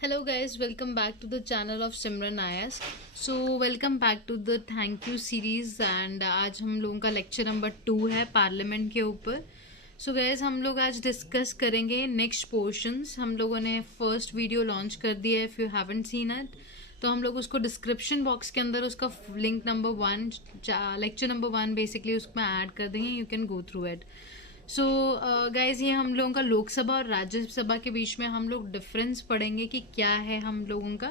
Hello guys, welcome back to the channel of Simran Ayas. So welcome back to the thank you series and आज हम लोगों का lecture number 2 है parliament के ऊपर. So guys हम लोग आज डिस्कस करेंगे नेक्स्ट पोर्शंस. हम लोगों ने फर्स्ट वीडियो लॉन्च कर दिया है. If you haven't seen it तो हम लोग उसको डिस्क्रिप्शन बॉक्स के अंदर उसका link number 1 lecture number 1 basically उसमें ऐड कर देंगे. You can go through it. So guys ये हम लोगों का लोकसभा और राज्यसभा के बीच में हम लोग डिफरेंस पढ़ेंगे कि क्या है हम लोगों का.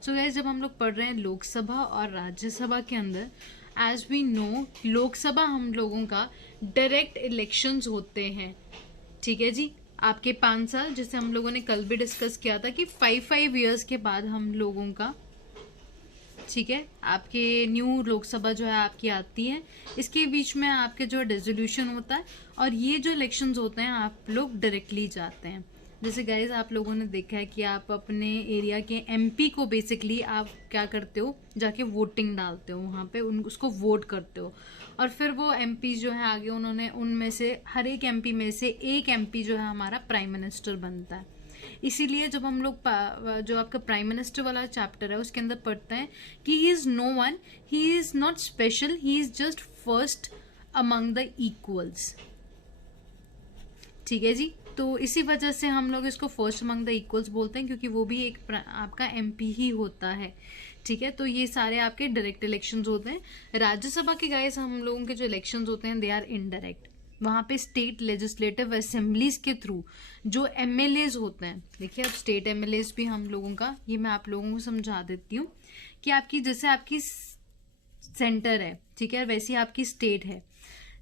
सो गाइज जब हम लोग पढ़ रहे हैं लोकसभा और राज्यसभा के अंदर, एज वी नो लोकसभा हम लोगों का डायरेक्ट इलेक्शंस होते हैं. ठीक है जी, आपके 5 साल, जैसे हम लोगों ने कल भी डिस्कस किया था कि 5 ईयर्स के बाद हम लोगों का, ठीक है, आपके न्यू लोकसभा जो है आपकी आती है. इसके बीच में आपके जो डिसोल्यूशन होता है और ये जो इलेक्शंस होते हैं आप लोग डायरेक्टली जाते हैं. जैसे गाइज आप लोगों ने देखा है कि आप अपने एरिया के एमपी को बेसिकली आप क्या करते हो, जाके वोटिंग डालते हो वहाँ पे, उसको वोट करते हो और फिर वो एमपी जो है आगे उन्होंने उनमें से हर एक एमपी में से एक एमपी जो है हमारा प्राइम मिनिस्टर बनता है. इसीलिए जब हम लोग जो आपका प्राइम मिनिस्टर वाला चैप्टर है उसके अंदर पढ़ते हैं कि he is no one, he is not special, he is just first among the equals. ठीक है जी, तो इसी वजह से हम लोग इसको फर्स्ट अमंग द इक्वल्स बोलते हैं क्योंकि वो भी एक आपका एमपी ही होता है. ठीक है, तो ये सारे आपके डायरेक्ट इलेक्शंस होते हैं. राज्यसभा के गाइस हम लोगों के जो इलेक्शंस होते हैं दे आर इनडायरेक्ट. वहाँ पे स्टेट लेजिस्लेटिव असेंबलीज के थ्रू जो एमएलएज होते हैं, देखिए अब स्टेट एमएलएज भी हम लोगों का, ये मैं आप लोगों को समझा देती हूँ कि आपकी जैसे आपकी सेंटर है, ठीक है, वैसी आपकी स्टेट है.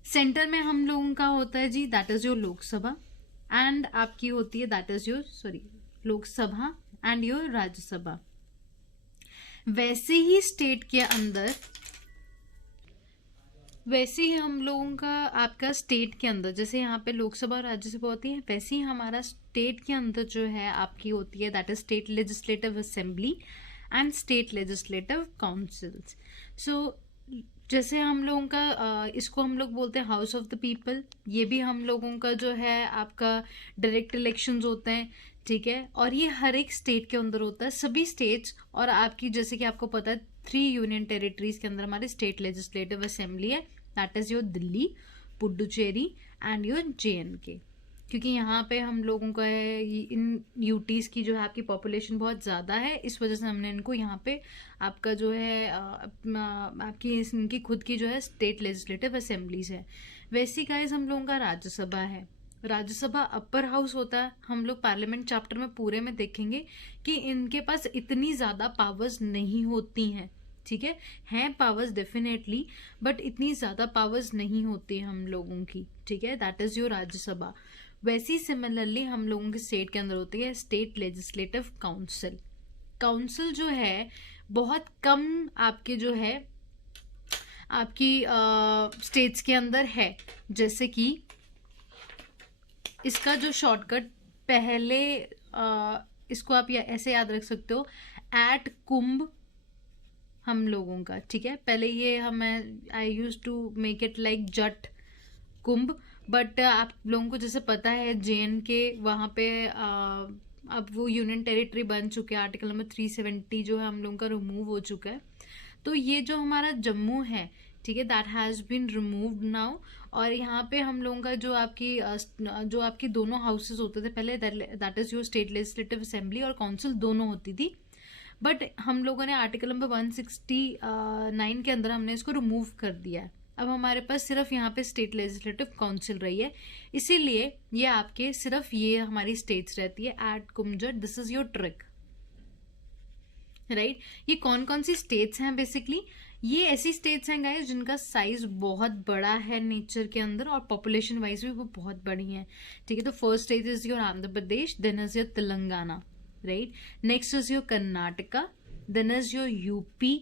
सेंटर में हम लोगों का होता है जी that is your Lok Sabha and आपकी होती है that is your Lok Sabha and your Rajya Sabha. वैसे ही स्टेट के अंदर, वैसे ही हम लोगों का आपका स्टेट के अंदर जैसे यहाँ पे लोकसभा और राज्यसभा होती है, वैसे ही हमारा स्टेट के अंदर जो है आपकी होती है that is state legislative assembly and state legislative councils. So जैसे हम लोगों का इसको हम लोग बोलते हैं हाउस ऑफ द पीपल. ये भी हम लोगों का जो है आपका डायरेक्ट इलेक्शंस होते हैं. ठीक है, और ये हर एक स्टेट के अंदर होता है, सभी स्टेट्स. और आपकी जैसे कि आपको पता है 3 यूनियन टेरिटरीज के अंदर हमारी स्टेट लेजिस्लेटिव असेंबली है, that is your Delhi, Puducherry and your JNK. क्योंकि यहाँ पे हम लोगों का है इन यूटीज की जो है आपकी पॉपुलेशन बहुत ज़्यादा है, इस वजह से हमने इनको यहाँ पे आपका जो है आपकी इनकी खुद की जो है स्टेट लेजिस्लेटिव असेंबलीज है. वैसे गाइस हम लोगों का राज्यसभा है. राज्यसभा अपर हाउस होता है. हम लोग पार्लियामेंट चैप्टर में पूरे में देखेंगे कि इनके पास इतनी ज़्यादा पावर्स नहीं होती हैं. ठीक है, हैं पावर्स डेफिनेटली, बट इतनी ज़्यादा पावर्स नहीं होती हम लोगों की. ठीक है, दैट इज़ योर राज्यसभा. वैसी सिमिलरली हम लोगों के स्टेट के अंदर होती है स्टेट लेजिस्लेटिव काउंसिल. काउंसिल जो है बहुत कम आपके जो है आपकी स्टेट्स के अंदर है. जैसे कि इसका जो शॉर्टकट पहले इसको आप ऐसे याद रख सकते हो, एट कुंभ हम लोगों का. ठीक है, पहले ये हमें I use to make it like जट कुंभ, बट आप लोगों को जैसे पता है JNK वहाँ पे अब वो यूनियन टेरिटरी बन चुके हैं. आर्टिकल नंबर 370 जो है हम लोगों का रिमूव हो चुका है. तो ये जो हमारा जम्मू है, ठीक है, that has been removed now. और यहाँ पे हम लोगों का जो आपकी दोनों हाउसेस होते थे पहले, that is your state legislative assembly और काउंसिल दोनों होती थी. बट हम लोगों ने आर्टिकल नंबर 169 के अंदर हमने इसको रिमूव कर दिया है. अब हमारे पास सिर्फ यहाँ पे स्टेट लेजिस्लेटिव काउंसिल रही है, इसीलिए ये आपके सिर्फ ये हमारी स्टेट्स रहती है एट कुमजट. This is your trick, right. ये कौन कौन सी स्टेट्स हैं बेसिकली, ये ऐसी स्टेट्स हैं गाइस जिनका साइज बहुत बड़ा है नेचर के अंदर और पॉपुलेशन वाइज भी वो बहुत बड़ी हैं. ठीक है, तो first state is your Andhra Pradesh, then is your Telangana, right. Next is your Karnataka, then is your UP,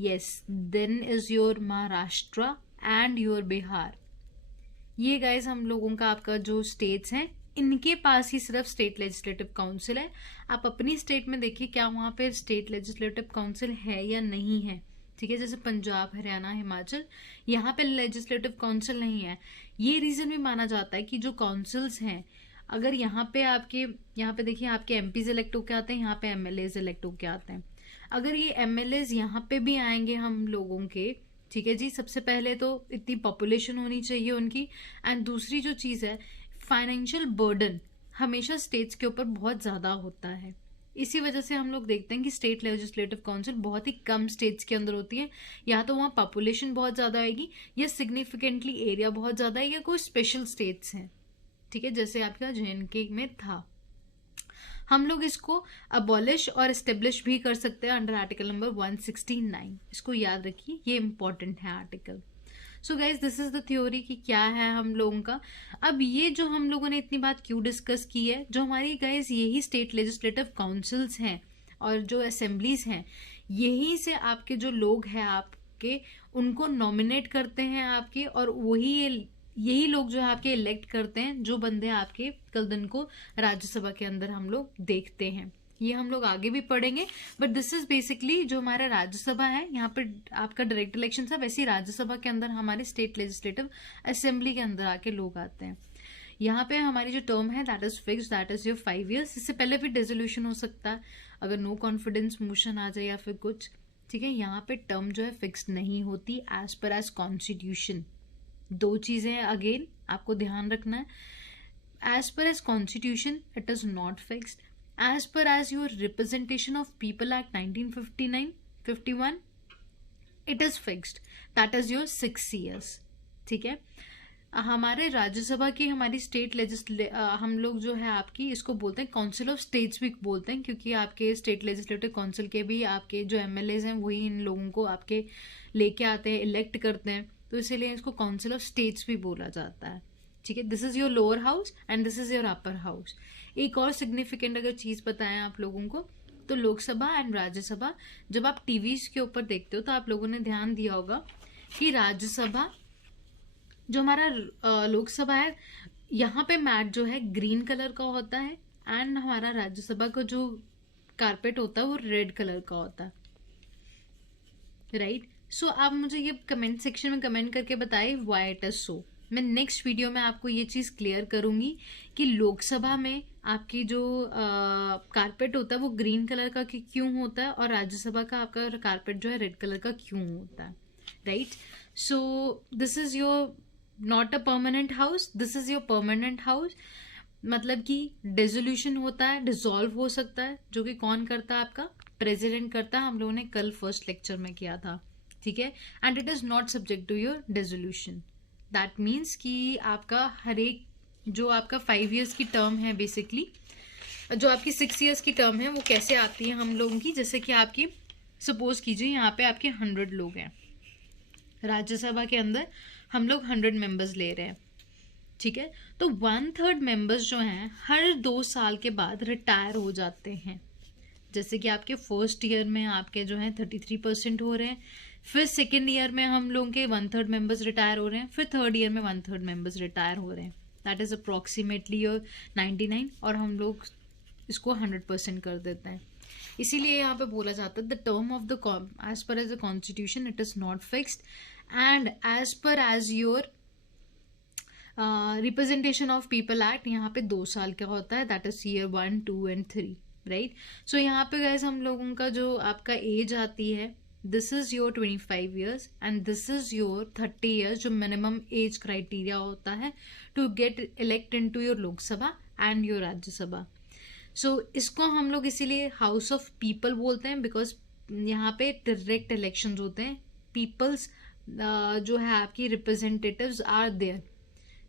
yes, then is your Maharashtra and your Bihar. ये गाइस हम लोगों का आपका जो स्टेट्स हैं इनके पास ही सिर्फ स्टेट लेजिस्लेटिव काउंसिल है. आप अपनी स्टेट में देखिए क्या वहाँ पे स्टेट लेजिस्लेटिव काउंसिल है या नहीं है. ठीक है, जैसे पंजाब, हरियाणा, हिमाचल, यहाँ पे लेजिस्लेटिव काउंसिल नहीं है. ये रीजन भी माना जाता है कि जो काउंसिल्स हैं अगर यहाँ पे देखिए आपके एमपीज इलेक्ट होके आते हैं, यहाँ पे एमएलएज इलेक्ट होके आते हैं। अगर ये एमएलएज यहाँ पे भी आएंगे हम लोगों के, ठीक है जी, सबसे पहले तो इतनी पॉपुलेशन होनी चाहिए उनकी, एंड दूसरी जो चीज़ है फाइनेंशियल बर्डन हमेशा स्टेट्स के ऊपर बहुत ज़्यादा होता है। इसी वजह से हम लोग देखते हैं कि स्टेट लेजिस्लेटिव काउंसिल बहुत ही कम स्टेट्स के अंदर होती है, या तो वहाँ पॉपुलेशन बहुत ज़्यादा आएगी, या सिग्निफिकेंटली एरिया बहुत ज़्यादा है, या कोई स्पेशल स्टेट्स हैं, ठीक है, जैसे आपका जेएनके में था। हम लोग इसको अबॉलिश और एस्टेब्लिश भी कर सकते हैं अंडर आर्टिकल नंबर 169। इसको याद रखिए, ये इंपॉर्टेंट है article. So guys this is the theory कि क्या है हम लोगों का। अब ये जो हम लोगों ने इतनी बात क्यों डिस्कस की है, जो हमारी गाइज यही स्टेट लेजिस्लेटिव काउंसिल्स हैं और जो असेंबलीज हैं, यही से आपके जो लोग हैं आपके उनको नॉमिनेट करते हैं आपके, और यही लोग जो है आपके इलेक्ट करते हैं जो बंदे आपके कल दिन को राज्यसभा के अंदर हम लोग देखते हैं। ये हम लोग आगे भी पढ़ेंगे, बट दिस इज बेसिकली जो हमारा राज्यसभा है, यहाँ पे आपका डायरेक्ट इलेक्शन था, वैसे ही राज्यसभा के अंदर हमारे स्टेट लेजिस्लेटिव असेंबली के अंदर आके लोग आते हैं। यहाँ पे हमारी जो टर्म है that is fix, that is your 5 years। इससे पहले भी डिसोल्यूशन हो सकता है अगर नो कॉन्फिडेंस मोशन आ जाए या फिर कुछ, ठीक है। यहाँ पे टर्म जो है फिक्स नहीं होती एज पर एज कॉन्स्टिट्यूशन। दो चीजें अगेन आपको ध्यान रखना है, as per as constitution it is not fixed, as per as your representation of people act 1951 it is fixed, that is your 6 years, ठीक है। हमारे राज्यसभा की हमारी स्टेट हम लोग जो है आपकी इसको बोलते हैं काउंसिल ऑफ स्टेट्स भी बोलते हैं, क्योंकि आपके स्टेट लेजिस्लेटिव काउंसिल के भी आपके जो एमएलएज हैं वही इन लोगों को आपके लेके आते हैं, इलेक्ट करते हैं, तो इसीलिए इसको काउंसिल ऑफ स्टेट्स भी बोला जाता है, ठीक है। This is your lower house and this is your upper house. एक और सिग्निफिकेंट अगर चीज बताएं आप लोगों को, तो लोकसभा एंड राज्यसभा जब आप टीवी के ऊपर देखते हो तो आप लोगों ने ध्यान दिया होगा कि राज्यसभा जो हमारा लोकसभा है यहाँ पे मैट जो है ग्रीन कलर का होता है, एंड हमारा राज्यसभा का जो कारपेट होता है वो रेड कलर का होता है, राइट। सो आप मुझे ये कमेंट सेक्शन में कमेंट करके बताइए व्हाई इट इज सो। मैं नेक्स्ट वीडियो में आपको ये चीज़ क्लियर करूंगी कि लोकसभा में आपकी जो कारपेट होता है वो ग्रीन कलर का क्यों होता है, और राज्यसभा का आपका कारपेट जो है रेड कलर का क्यों होता है, right. So this is your not a permanent house, this is your permanent house. मतलब कि डिसोल्यूशन होता है, डिसॉल्व हो सकता है, जो कि कौन करता है, आपका प्रेसिडेंट करता है। हम लोगों ने कल फर्स्ट लेक्चर में किया था, ठीक है। And it is not subject to your dissolution. That means कि आपका हर एक जो आपका 5 years की टर्म है, बेसिकली जो आपकी 6 years की टर्म है वो कैसे आती है हम लोगों की, जैसे कि आपकी सपोज कीजिए यहाँ पे आपके 100 लोग हैं राज्यसभा के अंदर, हम लोग 100 मेंबर्स ले रहे हैं, ठीक है। तो 1/3 मेंबर्स जो हैं हर 2 साल के बाद रिटायर हो जाते हैं। जैसे कि आपके फर्स्ट ईयर में आपके जो है 33% हो रहे हैं, फिर सेकेंड ईयर में हम लोगों के 1/3 मेंबर्स रिटायर हो रहे हैं, फिर थर्ड ईयर में 1/3 मेंबर्स रिटायर हो रहे हैं। दैट इज अप्रोक्सीमेटली 99, और हम लोग इसको 100% कर देते हैं। इसीलिए यहाँ पे बोला जाता है the term of the as per as the constitution it is not fixed, and as per as your representation of people act यहाँ पे 2 साल का होता है, that is year 1, 2 and 3, right. So यहाँ पे गाइस हम लोगों का जो आपका एज आती है, this is your 25 years and this is your 30 years, जो मिनिमम एज क्राइटेरिया होता है to get elect into your Lok Sabha and your Rajya Sabha. So इसको हम लोग इसीलिए हाउस ऑफ पीपल बोलते हैं, बिकॉज यहाँ पे डायरेक्ट इलेक्शन होते हैं, पीपल्स जो है आपकी रिप्रेजेंटेटिव्स आर देयर,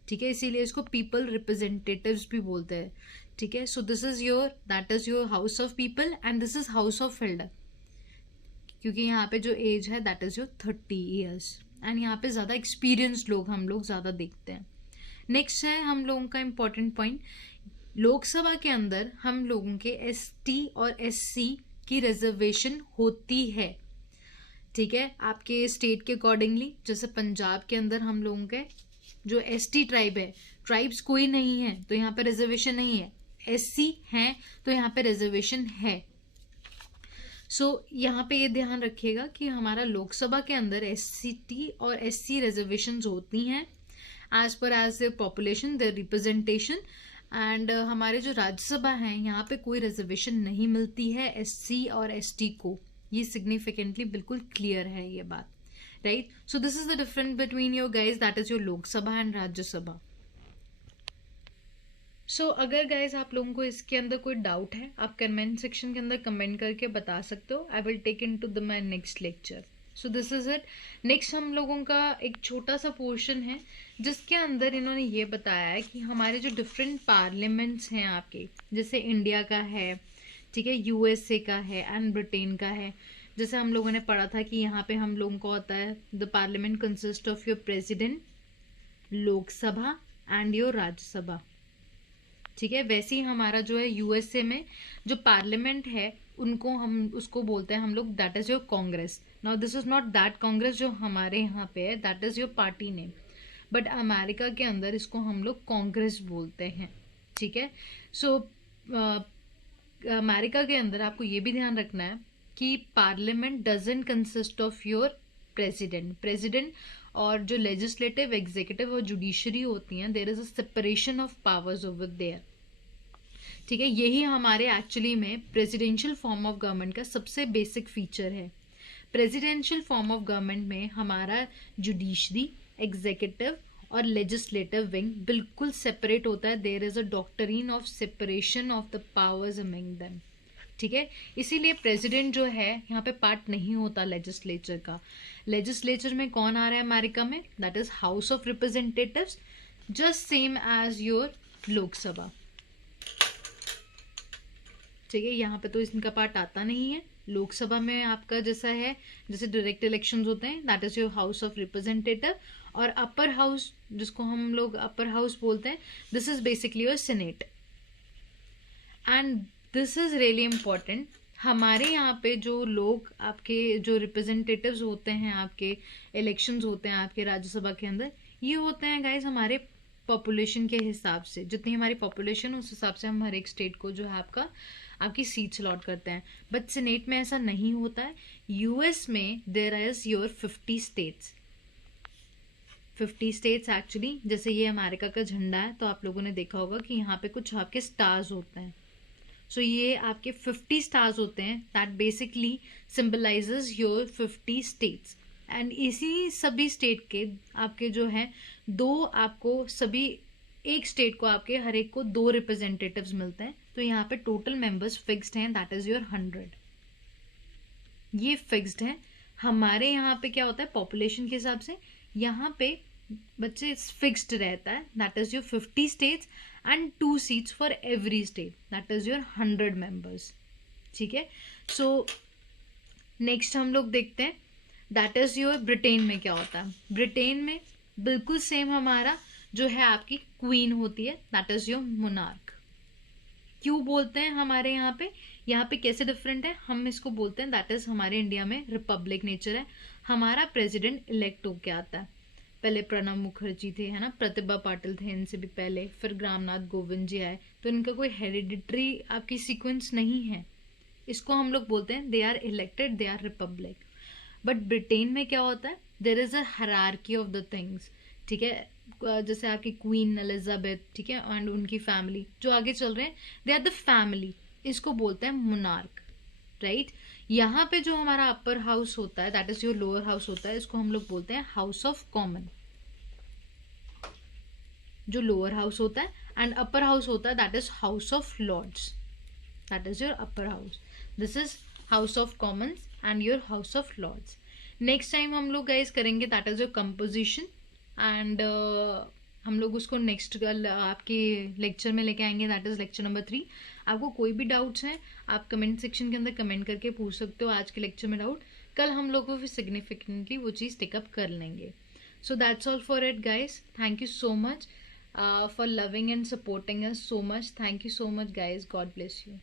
ठीक है, इसीलिए इसको पीपल रिप्रेजेंटेटिव्स भी बोलते हैं, ठीक है। सो this is your that is your house of people and this is house of Elder, क्योंकि यहाँ पे जो एज है that is your 30 years, and यहाँ पे ज्यादा एक्सपीरियंस लोग हम लोग ज्यादा देखते हैं। नेक्स्ट है हम लोगों का इम्पोर्टेंट पॉइंट, लोकसभा के अंदर हम लोगों के ST और SC की रिजर्वेशन होती है, ठीक है, आपके स्टेट के अकॉर्डिंगली। जैसे पंजाब के अंदर हम लोगों के जो ST ट्राइब है, ट्राइब्स कोई नहीं है तो यहाँ पे रिजर्वेशन नहीं है, SC हैं तो यहाँ पे रिजर्वेशन है। सो यहाँ पे ये ध्यान रखिएगा कि हमारा लोकसभा के अंदर ST और SC रिजर्वेशंस होती हैं as per as their population, their representation, and हमारे जो राज्यसभा हैं यहाँ पे कोई रिजर्वेशन नहीं मिलती है एससी और एसटी को, ये सिग्निफिकेंटली बिल्कुल क्लियर है ये बात, right. So this is the difference between your guys, that is your Lok Sabha and Rajya Sabha. So अगर गाइज आप लोगों को इसके अंदर कोई डाउट है, आप कमेंट सेक्शन के अंदर कमेंट करके बता सकते हो. I will take in to the my next lecture. So this is it. Next हम लोगों का एक छोटा सा पोर्शन है जिसके अंदर इन्होंने ये बताया है कि हमारे जो डिफरेंट पार्लियामेंट्स हैं आपके, जैसे इंडिया का है, ठीक है, यूएसए का है एंड ब्रिटेन का है. जैसे हम लोगों ने पढ़ा था कि यहाँ पे हम लोगों को होता है the parliament consist of your president, Lok Sabha and your Rajya Sabha, ठीक है. वैसे ही हमारा जो है यूएसए में जो पार्लियामेंट है उनको हम उसको बोलते हैं हम लोग that is your Congress. Now this is not that Congress जो हमारे यहाँ पे है, that is your party name, but America के अंदर इसको हम लोग कांग्रेस बोलते हैं, ठीक है. सो अमेरिका के अंदर आपको ये भी ध्यान रखना है कि parliament doesn't consist of your president और जो लेजिस्लेटिव, एग्जीक्यूटिव और जुडिशरी होती हैं, there is a separation of powers over there, ठीक है. यही हमारे एक्चुअली में प्रेसिडेंशियल फॉर्म ऑफ गवर्नमेंट का सबसे बेसिक फीचर है. प्रेसिडेंशियल फॉर्म ऑफ गवर्नमेंट में हमारा जुडिशरी, एग्जीक्यूटिव और लेजिस्लेटिव विंग बिल्कुल सेपरेट होता है. There is a doctrine of separation of the powers among them, ठीक है. इसीलिए प्रेसिडेंट जो है यहाँ पे पार्ट नहीं होता लेजिस्लेचर का. लेजिस्लेचर में कौन आ रहा है अमेरिका में, that is house of representatives, just same as your Lok Sabha, ठीक है. यहाँ पे तो इनका पार्ट आता नहीं है. लोकसभा में आपका जैसा है, जैसे डायरेक्ट इलेक्शंस होते हैं, that is your house of representative. और अपर हाउस जिसको हम लोग अपर हाउस बोलते हैं, this is basically your senate. And this is really important. हमारे यहाँ पे जो लोग आपके जो रिप्रेजेंटेटिव्स होते हैं, आपके इलेक्शंस होते हैं आपके राज्यसभा के अंदर, ये होते हैं गाइज हमारे पॉपुलेशन के हिसाब से. जितनी हमारी पॉपुलेशन उस हिसाब से हम हर एक स्टेट को जो है आपकी सीट्स अलॉट करते हैं. बट सीनेट में ऐसा नहीं होता है. यूएस में there is your 50 states. 50 states actually, जैसे ये अमेरिका का झंडा है तो आप लोगों ने देखा होगा कि यहाँ पे कुछ आपके स्टार्स होते हैं. सो ये आपके 50 स्टार्स होते हैं, that basically symbolises your 50 states. And इसी सभी स्टेट के आपके जो हैं दो, आपको सभी एक स्टेट को आपके हर एक को 2 रिप्रेजेंटेटिव्स मिलते हैं. तो यहाँ पे टोटल मेंबर्स फिक्स्ड हैं, दैट इज योर 100. ये फिक्स्ड है. हमारे यहाँ पे क्या होता है पॉपुलेशन के हिसाब से, यहाँ पे बच्चे फिक्स्ड रहता है, that is your 50 states and 2 seats for every state, that is your 100 members, ठीक है. सो नेक्स्ट हम लोग देखते हैं दैट इज योर ब्रिटेन में क्या होता है. ब्रिटेन में बिल्कुल सेम हमारा जो है आपकी क्वीन होती है, दैट इज योर मोनार्क. क्यों बोलते हैं हमारे यहाँ पे कैसे डिफरेंट है, हम इसको बोलते हैं दैट इज हमारे इंडिया में रिपब्लिक नेचर है. हमारा प्रेसिडेंट इलेक्ट होके आता है. पहले प्रणब मुखर्जी थे, है ना, प्रतिभा पाटिल थे इनसे भी पहले, फिर ग्रामनाथ गोविंद जी आए. तो इनका कोई हेरिडिटरी आपकी सीक्वेंस नहीं है. इसको हम लोग बोलते हैं they are elected, they are republic. But Britain में क्या होता है, there is a hierarchy of the things, ठीक है. जैसे आपकी क्वीन एलिजाबेथ, ठीक है, एंड उनकी फैमिली जो आगे चल रहे हैं, दे आर द फैमिली. इसको बोलते हैं मोनार्क, राइट. यहाँ पे जो हमारा अपर हाउस होता है, that is your lower house होता है, इसको हम लोग बोलते हैं हाउस ऑफ कॉमन. जो लोअर हाउस होता है एंड अपर हाउस होता है, that is house of lords, that is your upper house. This is house of commons and your house of lords. Next time हम लोग गाइज करेंगे that is your composition and हम लोग उसको next आपके lecture में लेके आएंगे, दैट इज लेक्चर नंबर 3. आपको कोई भी डाउट्स हैं आप कमेंट सेक्शन के अंदर कमेंट करके पूछ सकते हो आज के लेक्चर में डाउट. कल हम लोग को फिर सिग्निफिकेंटली वो चीज़ टेकअप कर लेंगे. So that's all for it guys. Thank you so much for loving and supporting us so much. Thank you so much guys. God bless you.